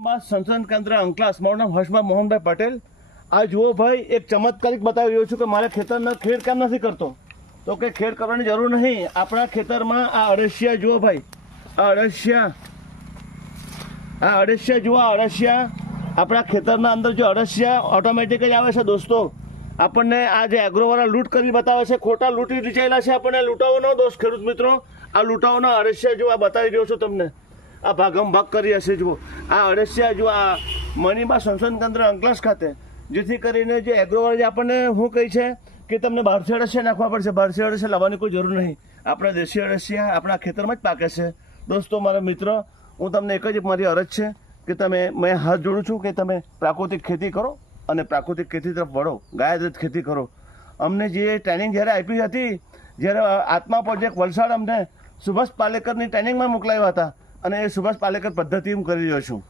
સંશોધન કેન્દ્ર અંકલાસ, મારું નામ હર્ષમાં મોહનભાઈ પટેલ। આ જુઓ ભાઈ, એક ચમત્કારિક બતાવી રહ્યો છું કે મારા ખેતરના ખેડ કામ નથી કરતો, તો કે ખેડ કરવાની જરૂર નહીં। આપણા ખેતરમાં આ અળસિયા જુઓ ભાઈ, આ અળસિયા જુઓ, આ અળસિયા આપણા ખેતરના અંદર જો અળસિયા ઓટોમેટિક જ આવે છે દોસ્તો। આપણને આ જે એગ્રોવાળા લૂંટ કરી બતાવે છે, ખોટા લૂંટી રીચાયેલા છે, આપણને લૂંટાવાનો દોસ્ત ખેડૂત મિત્રો। આ લૂંટાવાના અળસિયા જો આ બતાવી રહ્યો છું તમને, આ ભાગમ ભાગ કરી હશે જુઓ। આ અળસિયા જો આ મણિબા સંશોધન કેન્દ્ર અંકલાસ ખાતે, જેથી કરીને જે એગ્રોવાળા આપણને શું કહે છે કે તમને બહારથી અળસિયા નાખવા પડશે, બહારથી અળસિયા લાવવાની કોઈ જરૂર નહીં। આપણા દેશી અળસિયા આપણા ખેતરમાં જ પાકે છે દોસ્તો। મારા મિત્ર, હું તમને એક જ મારી અરજ છે કે મેં હાથ જોડું છું કે તમે પ્રાકૃતિક ખેતી કરો અને પ્રાકૃતિક ખેતી તરફ વળો, ગાય ખેતી કરો। અમને જે ટ્રેનિંગ જ્યારે આપી હતી, જ્યારે આત્મા પ્રોજેક્ટ વલસાડ અમને સુભાષ પાલેકરની ટ્રેનિંગમાં મોકલાવ્યા હતા, અને એ સુભાષ પાલેકર પદ્ધતિ હું કરી રહ્યો છું।